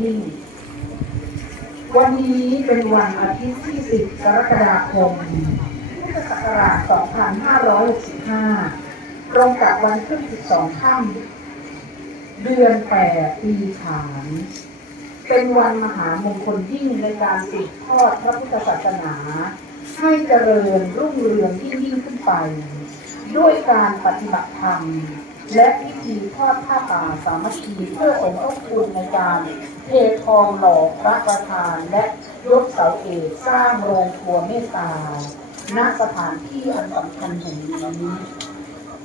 ยิ่งวันนี้เป็นวันอาทิตย์ที่ 10 กรกฎาคม พุทธศักราช 2565 ตรงกับวันขึ้น 12 ค่ำเดือน 8 ปีขาน เป็นวันมหามงคลยิ่งในการสืบทอดพระพุทธศาสนา ให้เจริญรุ่งเรืองยิ่งยิ่งขึ้นไป ด้วยการปฏิบัติธรรม และพิธีทอดผ้าป่าสามัคคีเพื่อสมทบทุนในการเททองหล่อพระประธานและยกเสาเอกสร้างโรงครัวเมตตาณสถานที่อันสำคัญแห่งนี้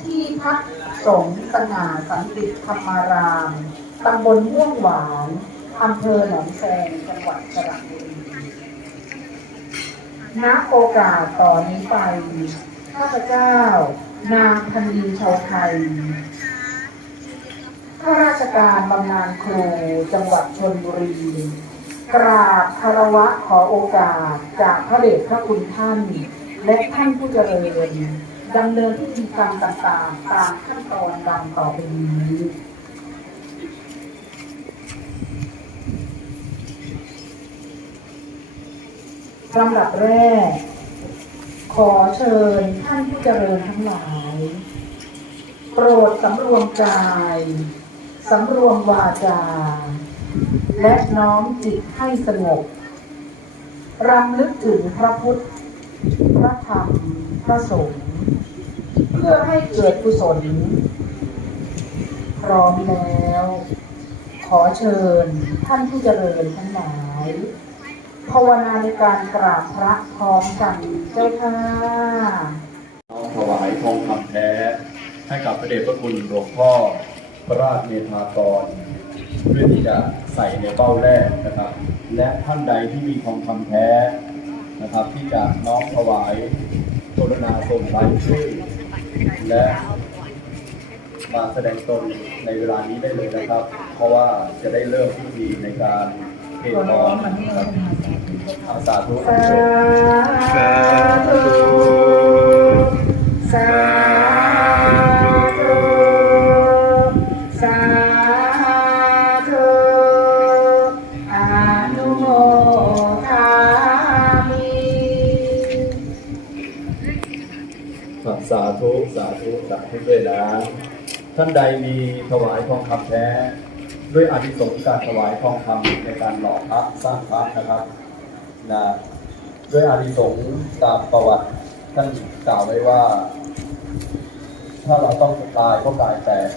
ที่พักสงฆ์สง่าสันติธรรมารามตำบลม่วงหวานอำเภอหนองแซงจังหวัดสระบุรีณโอกาสต่อนนี้ไปข้าพเจ้านางธนีชาวไทย ข้าราชการบำนาญครูจังหวัดชนบุรี กราบคารวะขอโอกาสจากพระเดชพระคุณท่าน และท่านผู้เจริญดำเนินพิธีกรรมต่างๆ ตามขั้นตอนดังต่อไปนี้ลำดับแรก ขอเชิญท่านผู้เจริญทั้งหลาย โปรดสำรวมกาย สำรวมวาจา และน้อมจิตให้สงบรำลึกถึงพระพุทธ พระธรรม พระสงฆ์เพื่อให้เกิดกุศล พร้อมแล้ว ขอเชิญท่านผู้เจริญทั้งหลายภาวนาในการกราบพระพร้อมกันเจ้าค่ะนอมถวายทองคำแท้ให้กับพระเดชพระคุณหลวงพ่อ พระราชเมธากรเพื่อที่จะใส่ในเป้าแรกนะครับ และท่านใดที่มีทองคำแท้นะครับ ที่จะน้อมถวายโทรนาส่งรายชื่อและมาแสดงตนในเวลานี้ได้เลยนะครับ เพราะว่าจะได้เริ่มพิธีในการเททอนะครับอาสาธุสาธุ ท่านใดมีถวายทองคำแท้ ด้วยอานิสงส์การถวายทองคำในการหล่อพระสร้างพระนะครับนะด้วยอานิสงส์ตามประวัติท่านกล่าวไว้ว่า ถ้าเราต้องตายเพราะกายแตก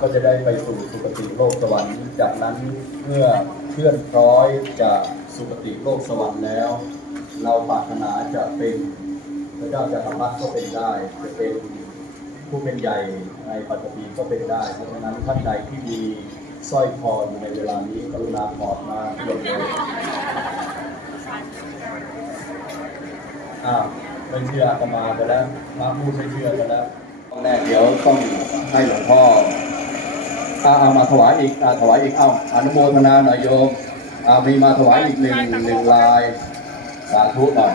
ก็จะได้ไปสู่สุคติโลกสวรรค์ จากนั้นเมื่อเคลื่อนคล้อยจากสุคติโลกสวรรค์แล้ว เราปรารถนาจะเป็นพระเจ้าจักรพรรดิก็เป็นได้จะเป็น ผู้เป็นใหญ่ในปัตตภีก็เป็นได้ เพราะฉะนั้นท่านใดที่มีสร้อยคออยู่ในเวลานี้กรุณาถอดมาเพื่อเลยอ้าวไม่เชื่ออาตมาไปแล้วมาพูดไม่เชื่อกันแล้วแรกเดี๋ยวต้องให้หลวงพ่ออาเอามาถวายอีกอาถวายอีกเอ้าอนุโมทนาหน่อยโยมอามีมาถวายอีกหนึ่งหนึ่งลายสาธุหน่อย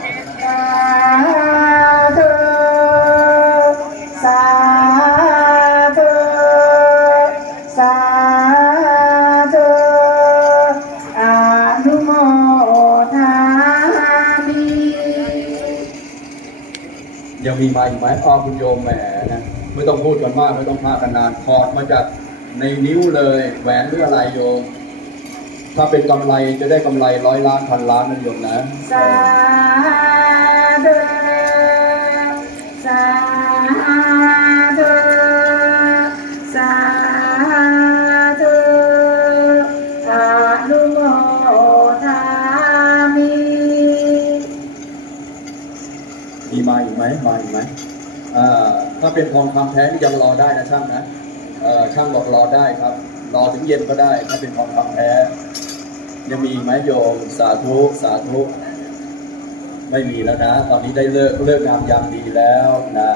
มีมาอีกไหมอ้อคุณโยมแหมนะไม่ต้องพูดกันมากไม่ต้องพากันนานถอดมาจากในนิ้วเลยแหวนหรืออะไรโยม ถ้าเป็นกำไรจะได้กำไรร้อยล้านพันล้านนั่นโยมนะสา มีมาอีกไหมมาอีกไหมถ้าเป็นทองคำแท้นี่ยังรอได้นะช่างนะช่างบอกรอได้ครับ รอถึงเย็นก็ได้ ถ้าเป็นทองคำแท้ ยังมีไหมโยมสาธุสาธุไม่มีแล้วนะ ตอนนี้ได้เลิกเลิกงามยามดีแล้วนะ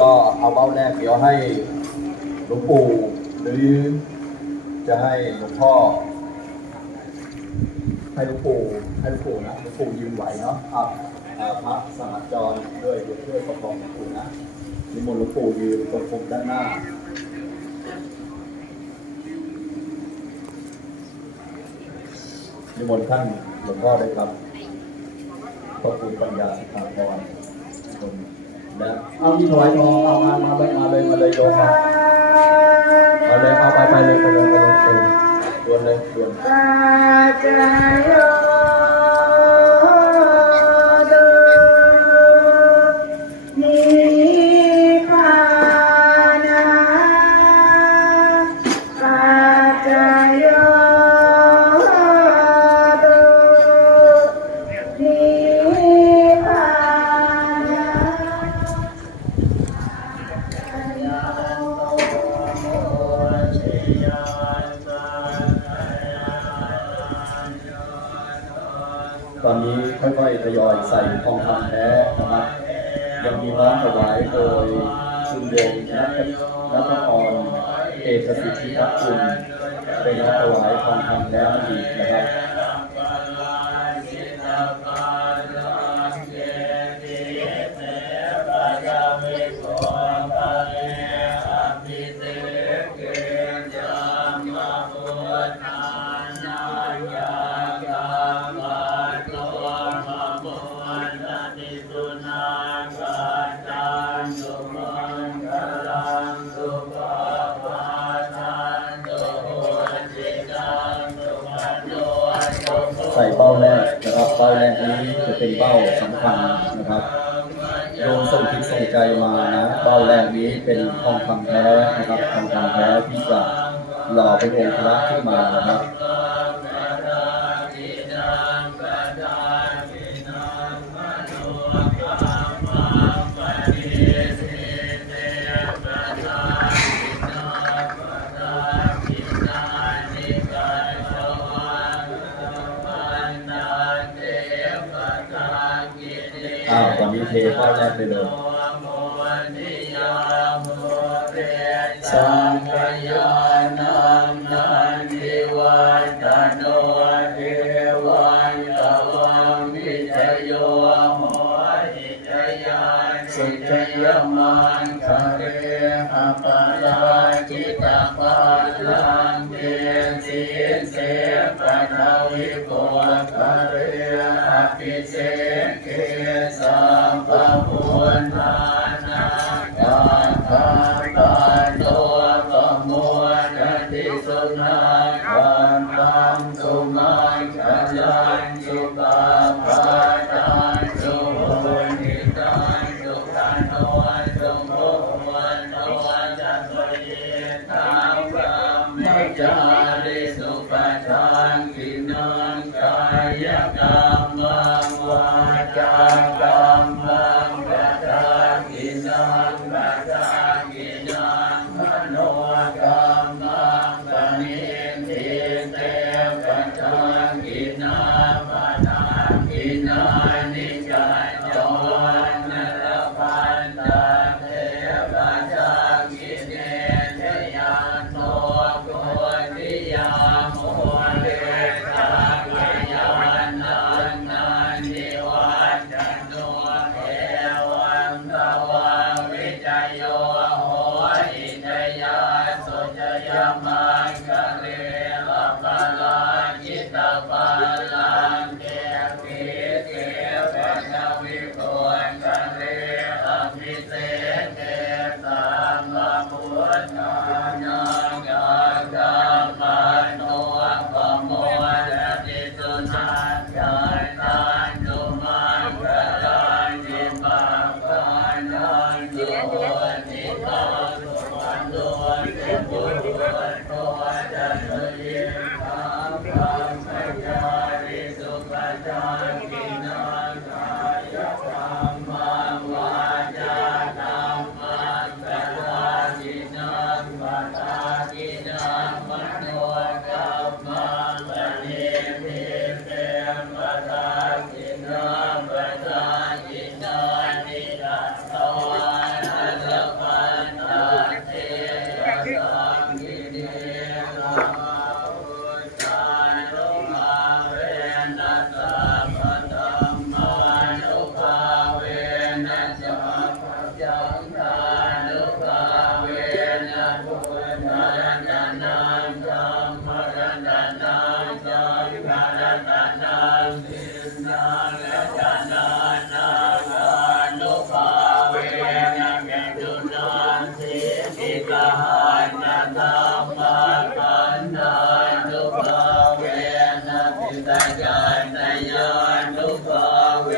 ก็เอาเบ้าแรกเดี๋ยวให้หลวงปู่หรือจะให้หลวงพ่อให้หลวงปู่ให้หลวงปู่นะหลวงปู่ยืนไหวเนาะอะอ่า พระสมัครจรด้วยเดี๋ยวช่วยประคองหลวงปู่นะนิมนต์หลวงปู่ยืนตรงผมด้านหน้านิมนต์ท่านหลวงพ่อเลยครับขอบคุณปัญญาสิกขาพรคนนะเอามีถวายทองเอามามาเลยมาเลยมาเลยโยมมาเอาเลยเอาไปไปเลยไปเลยไปเลยไปเลยด่วนเลยด่วน นัตพรเอกสิทธิทักษ์คุณเป็นน้อมถวายทองคำแล้วอีกนะครับ ใส่เป้าแรกนะครับเป้าแรกนี้จะเป็นเป้าสำคัญนะครับโยมส่งคิดส่งใจมานะเป้าแรกนี้เป็นทองคำแท้นะครับทองคำแท้ที่จะหล่อเป็นองค์พระขึ้นมานะครับ ตอนนี้เทเป้าแรกไปเลยสังขยานังนันทิวัตโนเอวันตวังวิจโยโหหิจยานสุจยมันคะเรหปะลาจิตาปัลลังเกสิเสปะทวิโกคะเร นโนสุโมวันโนจัตเยตังพระมิจาริสุปทังกินังกายกรรมังวาจากรรมังกตากินังกตากินังมโนกรรมังปณิทิเตปทังกินา Yama. ตยานยานุภาเว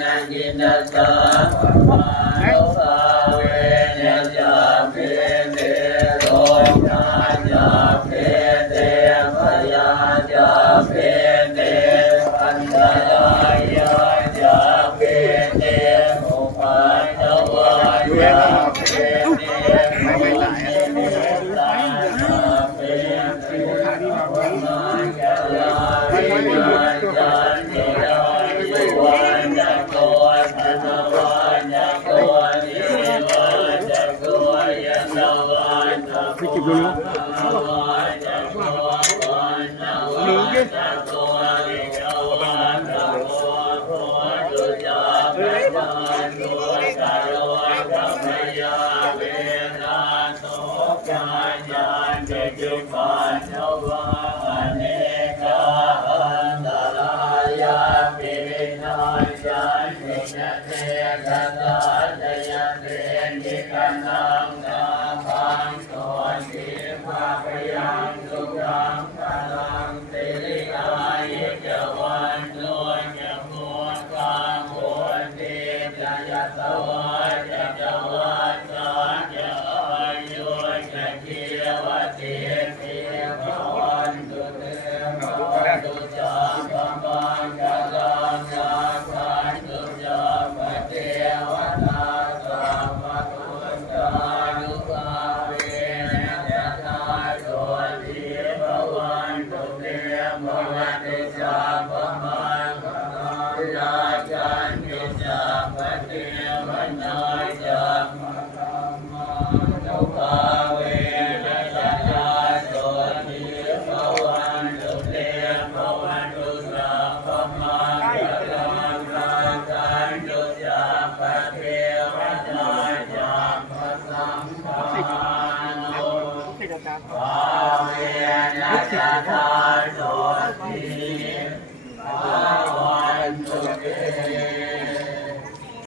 นะยินตามานุภาเวนะยาเมเนโรยายาเมเตมยายาเมเนปัญญายายาเมเนโอปายาวายา